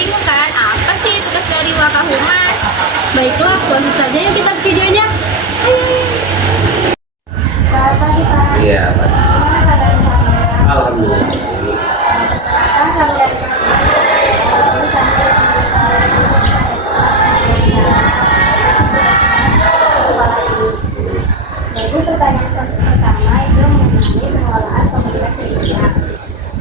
bingung kan, apa sih tugas dari Wakahumas? Baiklah, langsung saja yuk kita ke videonya. Selamat pagi Pak. Iya, Pak. Gimana kabar Pak? Alhamdulillah. Kan kami dari ini jadi pertanyaan pertama itu mengenai pengelolaan komunikasi media.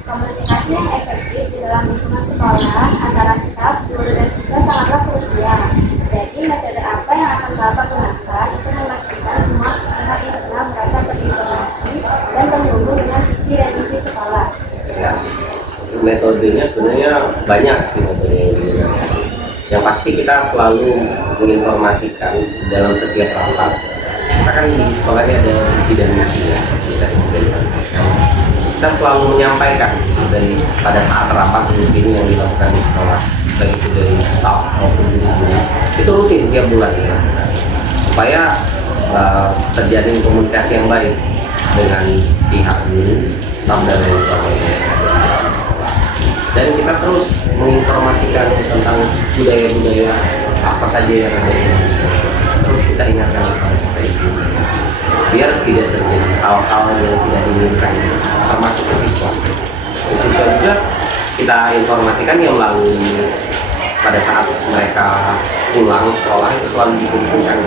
Komunikasi yang efektif di dalam lingkungan sekolah antara staf, guru, dan siswa sangatlah krusial. Jadi metode apa yang akan Bapak gunakan untuk memastikan semua pihak internal merasa terinformasi dan terhubung dengan visi dan misi sekolah? Ya, metodenya sebenarnya banyak sih metode yang digunakan. Yang pasti kita selalu menginformasikan dalam setiap rapat. Kita kan di sekolah ini ada visi dan misi ya, seperti tadi sudah disampaikan. Kita selalu menyampaikan dari pada saat rapat rutin yang dilakukan di sekolah, baik itu dari staf maupun guru, itu rutin tiap bulan dilakukan supaya terjadi komunikasi yang baik dengan pihak guru, staf dan lain sebagainya yang ada di dalam sekolah. Dan kita terus menginformasikan tentang budaya-budaya apa saja yang ada di dalam sekolah. Terus kita ingatkan kepada kita itu biar tidak terjadi hal-hal yang tidak diinginkan, termasuk ke siswa. Ke siswa juga kita informasikan yang melalui pada saat mereka pulang sekolah itu selalu dikumpulkan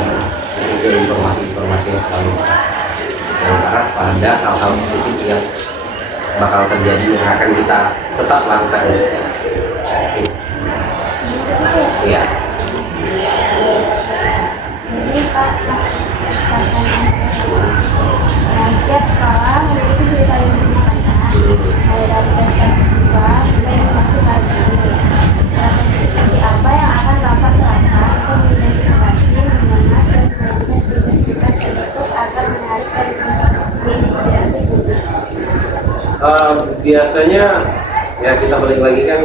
itu informasi-informasi yang selalu bisa yang arah pada hal-hal positif yang bakal terjadi yang akan kita tetap lakukan di sekolah. Iya. Jadi Pak, setiap sekolah memiliki cerita uniknya kan, mulai dari prestasi siswa hingga inovasi para guru. Strategi seperti apa yang akan Bapak terapkan untuk mengidentifikasi, mengemas, dan menjadikan cerita-cerita tersebut agar menarik dan menginspirasi guru? Biasanya ya kita balik lagi kan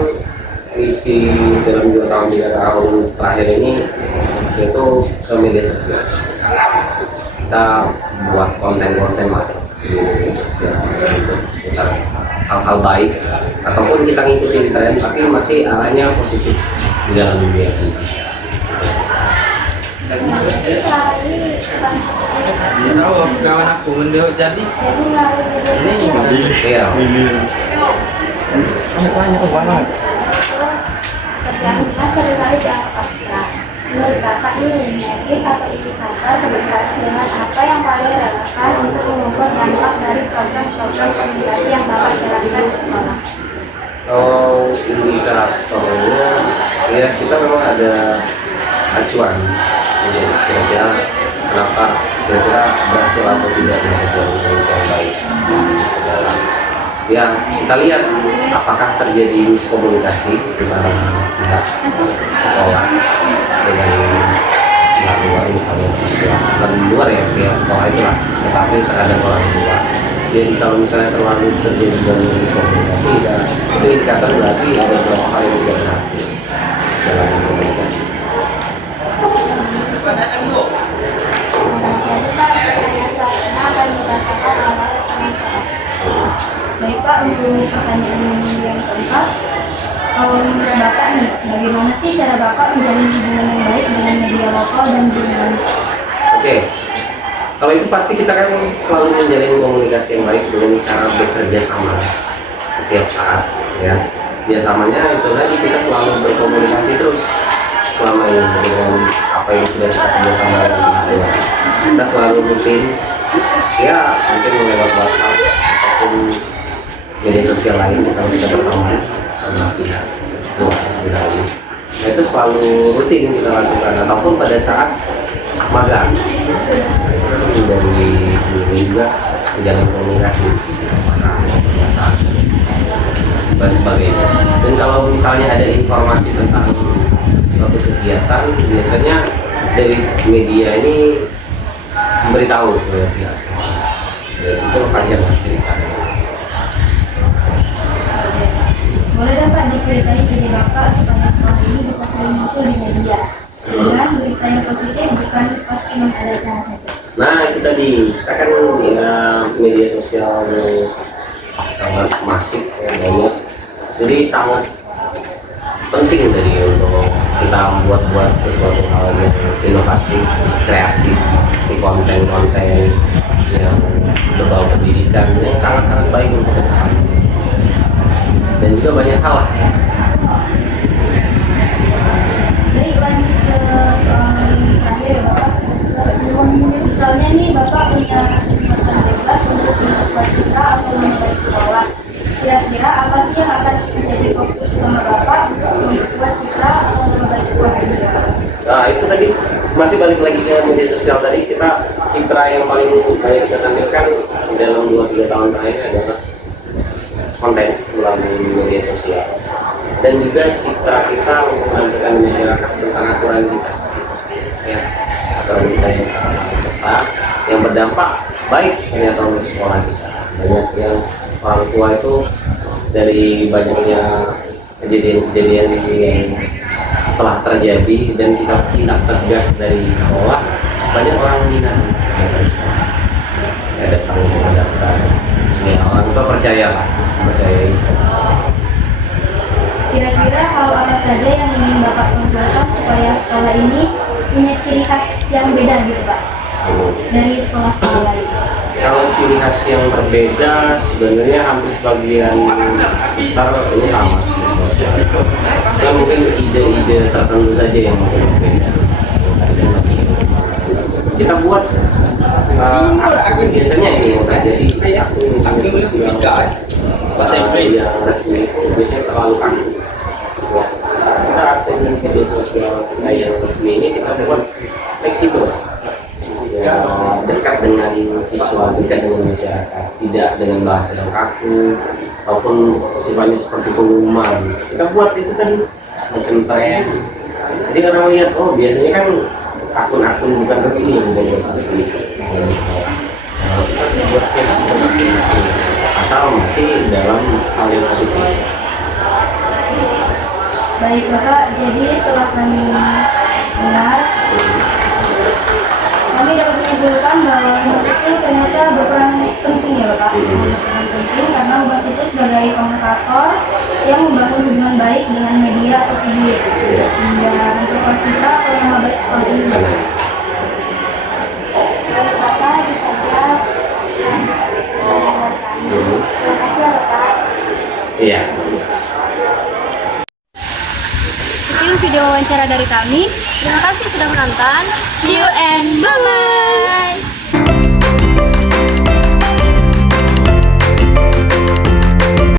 misi dalam 2 tahun 3 tahun terakhir ini yaitu ke media sosial. Kita buat konten-konten lah di media sosial untuk seputar hal-hal baik ataupun kita ngikutin tren tapi masih arahnya positif di dalam dunia kita. Jadi selama ini Dia tahu kawan aku mendekat jadi melalui media sosial Iya. banyak banget. kerjaan dinas seringkali dianggap abstrak. Menurut Bapak nih, metrik atau indikator komunikasi dengan apa yang paling relevan untuk mengukur dampak dari program-program komunikasi yang Bapak jalankan di sekolah? Kalau indikatornya ya kita memang ada acuan untuk kira-kira kenapa kira-kira berhasil atau tidak dengan komunikasi yang baik di sekolah. Ya kita lihat apakah terjadi miskomunikasi antara pihak sekolah dengan pihak luar, misalnya siswa bukan di luar ya pihak sekolah itulah, tetapi terhadap orang tua. Jadi kalau misalnya terlalu terjadi miskomunikasi ya itu indikator berarti ada beberapa hal yang tidak berhasil dalam komunikasi. Jadi Pak, pertanyaan selanjutnya akan dirasakan oleh sama saya. Baik Pak, untuk pertanyaan yang keempat, kalau menurut Bapak nih, bagaimana sih cara Bapak menjalin hubungan yang baik dengan media lokal dan jurnalis? Oke, kalau itu pasti kita kan selalu menjalin komunikasi yang baik dengan cara bekerja sama setiap saat ya. Kerjasamanya itu tadi kita selalu berkomunikasi terus selama ini dengan apa yang sudah kita kerjasama dengan pihak luar. Kita selalu rutin ya mungkin lewat WhatsApp ataupun media sosial lain kalau kita bertemu sama pihak luar jurnalis. Nah, itu selalu rutin kita lakukan ataupun pada saat magang. Itu dari dulu juga menjalin komunikasi dan sebagainya. Dan kalau misalnya ada informasi tentang suatu kegiatan, biasanya dari media ini memberitahu ke pihak sekolah. Dari situ panjang ceritanya. Boleh dapat diceritain ide Bapak supaya sekolah ini bisa sering muncul di media dengan berita yang positif, bukan pas cuma ada acara saja. Nah itu tadi, kita kan media sosial yang sangat masif ya, banyak. Jadi sangat penting dari untuk kita buat sesuatu hal yang inovatif, kreatif, di konten-konten yang berbau pendidikan yang sangat-sangat baik untuk ke depan. Dan juga banyak hal lah. Baik, lanjut ke soal yang terakhir ya Bapak. Misalnya nih Bapak punya kesempatan bebas untuk membuat citra atau membuat sekolah. Kira-kira apa sih yang akan menjadi fokus utama Bapak untuk membuat citra atau membuat sekolah ini? Nah itu tadi masih balik lagi ke media sosial tadi, kita citra yang paling banyak kita tampilkan dalam 2-3 tahun terakhir adalah konten melalui media sosial, dan juga citra kita untuk menampilkan di masyarakat tentang aturan kita, ya, aturan kita yang sangat ketat yang berdampak baik ternyata untuk sekolah kita. Banyak yang orang tua itu dari banyaknya kejadian-kejadian yang telah terjadi dan kita tindak tegas dari sekolah, banyak orang minat dari sekolah ya, datang untuk mendaftar ya, orang tua percaya sekolah. Kira-kira hal apa saja yang ingin Bapak tonjolkan supaya sekolah ini punya ciri khas yang beda gitu Pak dari sekolah-sekolah lain? Kalau ciri khas yang berbeda sebenarnya hampir sebagian besar ini sama di sekolah. Nah, mungkin ide-ide tertentu saja yang mungkin berbeda. Kita buat akun biasanya ini yang terjadi akun sosial bahasa Inggris yang resmi biasanya terlalu kaku. Kita akun media sosial yang resmi ini kita buat fleksibel. Ya, dekat dengan siswa, dekat dengan masyarakat, tidak dengan bahasa yang kaku ataupun sifatnya seperti pengumuman. Kita buat itu kan semacam tren. Jadi orang lihat, oh biasanya kan akun-akun bukan resmi yang menjadi seperti itu dari sekolah. Nah, kita buat versi resmi, asal masih dalam hal yang positif. Baik Bapak, jadi setelah kami dengar, kami dapat menyimpulkan bahwa HUMAS itu ternyata berperan penting ya Bapak, sangat berperan penting karena HUMAS itu sebagai komunikator yang membangun hubungan baik dengan media atau publik sehingga memperkuat citra atau nama baik sekolah ini. Bapak bisa jawab. Terima kasih ya Bapak. Iya. Sekian video wawancara dari kami. Terima kasih sudah menonton. See you and bye-bye.